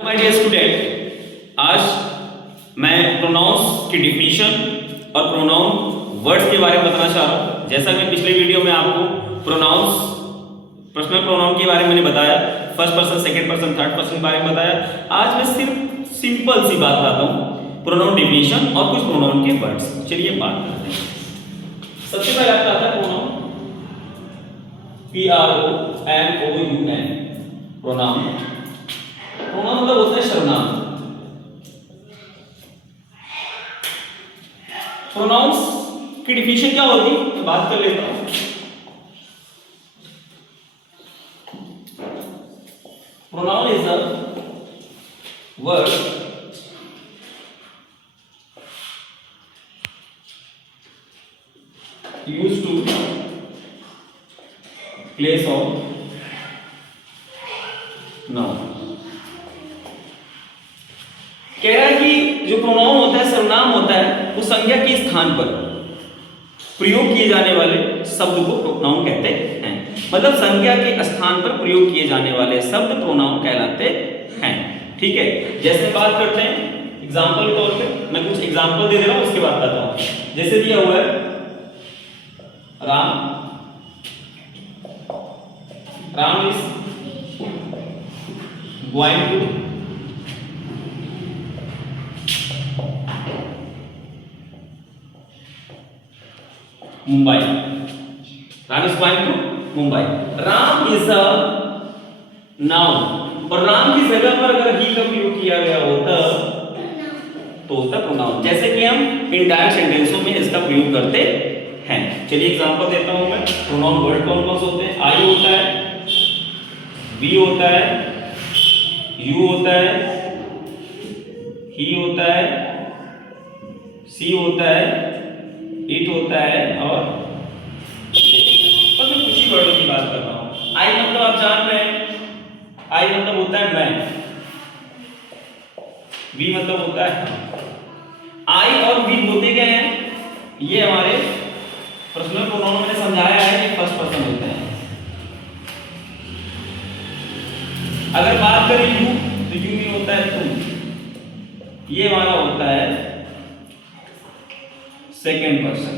My dear student, आज मैं pronounce की डिफिनीशन और प्रोनाउन वर्ड्स के बारे में बताना चाह रहा हूँ। जैसा मैं पिछले वीडियो में आपको प्रोनाउंस पर्सनल प्रोनाउन के बारे में मैंने बताया, first person, second person, third person के बारे में बताया। आज मैं सिर्फ सिंपल सी बात बताता हूँ, प्रोनाउन डिफिनीशन और कुछ प्रोनाउन के वर्ड्स। चलिए बात करते हैं। सबसे पहले आता है प्रोनाउन, PRONOUN। प्रोनाउन मतलब होता है सर्वनाम। प्रोनाउंस की डिफिनीशन क्या होती है तो बात कर लेता हूं। Pronoun is a word used to place of noun। कह रहा है कि जो प्रोनाउन होता है, सर्वनाम होता है, वो संज्ञा के स्थान पर प्रयोग किए जाने वाले शब्द को प्रोनाउन कहते हैं। मतलब संज्ञा के स्थान पर प्रयोग किए जाने वाले शब्द प्रोनाउन कहलाते हैं। ठीक है, जैसे बात करते हैं एग्जांपल के तौर पे, मैं कुछ एग्जांपल दे रहा हूं, उसके बाद बताता हूं। जैसे दिया हुआ है Ram is going to Mumbai. Ram is going to Mumbai. Ram is a noun, और राम की जगह पर अगर ही का प्रयोग किया गया होता तो होता प्रोनाउन। जैसे कि हम इंटायर सेंटेंसों में इसका प्रयोग करते हैं। चलिए एग्जांपल देता हूं मैं। प्रोनाउन वर्ड कौन कौन से होते हैं? आई होता है, वी होता है, यू होता है, ही होता है, सी होता है, इट होता है और मैं कुछ ही वर्डों की बात कर रहा हूं। आई मतलब आप जान रहे हैं, आई मतलब होता है मैं, वी मतलब होता है। आई और वी होते क्या हैं? ये हमारे पर्सनल प्रोनाउन मैंने समझाया है कि फर्स्ट पर्सन होते हैं। अगर बात करें यू, तो यू में होता है तुम, ये हमारा होता है सेकेंड पर्सन।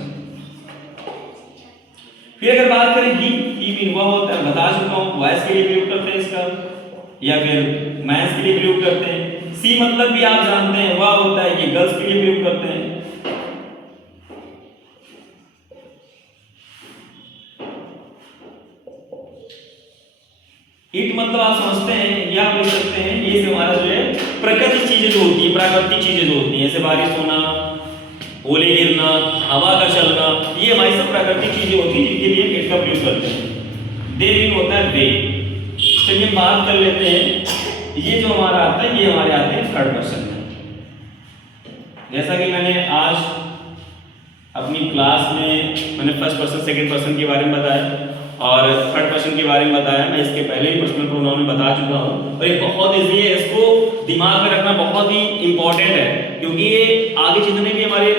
फिर अगर बात करें ही मीन वह होता है, बता चुका हूं, वॉइस के लिए प्रयोग करते हैं इसका, या फिर मैंस के लिए प्रयोग करते हैं। सी मतलब भी आप जानते हैं, वह होता है, ये गर्ल्स के लिए प्रयोग करते हैं। इट मतलब आप समझते हैं, या आप लिख सकते हैं, ये हमारा जो है प्राकृतिक चीजें जो होती है, प्राकृतिक चीजें जो होती हैं, जैसे बारिश होना, ओले गिरना, हवा का चलना, ये हमारी सब प्राकृतिक चीजें होती हैं जिनके लिए इट का प्रयोग करते हैं। दे मीन होता है दे। चलिए बात कर लेते हैं, ये जो हमारा आता है, ये हमारे आते हैं थर्ड पर्सन में। जैसा कि मैंने आज अपनी क्लास में मैंने फर्स्ट पर्सन, सेकंड पर्सन के बारे में बताया और थर्ड पर्सन के बारे में बताया। मैं इसके पहले ही पर्सनल प्रोनाउन में बता चुका हूँ, और ये बहुत इजी है, इसको दिमाग में रखना बहुत ही इंपॉर्टेंट है, क्योंकि ये आगे जितने भी हमारे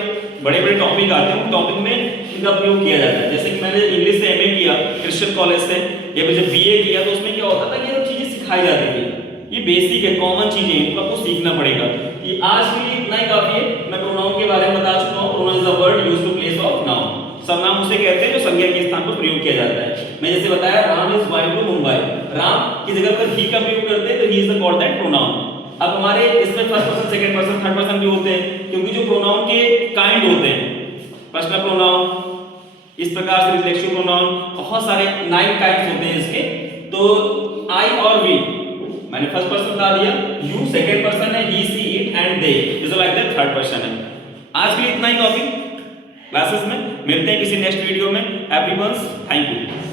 बड़े बड़े टॉपिक आते हैं उन टॉपिक में इनका प्रयोग किया जाता है। जैसे कि मैंने इंग्लिश से एमए किया क्रिश्चियन कॉलेज से, या फिर जब बीए किया तो उसमें क्या होता था कि ये चीजें सिखाई जाती थी। ये बेसिक है, कॉमन चीजें, इनको आपको सीखना पड़ेगा। ये आज के लिए इतना ही काफी है। मैं प्रोनाउन के बारे में बता चुका हूँ। Pronoun is the word used to place of noun. सर्वनाम उसे कहते हैं जो संज्ञा के स्थान पर प्रयोग किया जाता है। मैं जैसे बताया, Ram is going to Mumbai. Ram की जगह पर ही का प्रयोग करते हैं तो he is called that pronoun. अब हमारे इसमें first person, second person, third person भी होते हैं, क्योंकि जो प्रोनाउन के काइंड होते हैं, पर्सनल प्रोनाउन, इस प्रकार से रिफ्लेक्सिव प्रोनाउन, बहुत सारे 9 काइंड्स होते हैं इसके। तो आई और वी मैंने फर्स्ट पर्सन बता दिया, यू सेकंड पर्सन है, he, she, it and they is like that third person है। आज के लिए इतना ही टॉपिक। क्लासेस में मिलते हैं किसी नेक्स्ट वीडियो में। Everyone, thank you.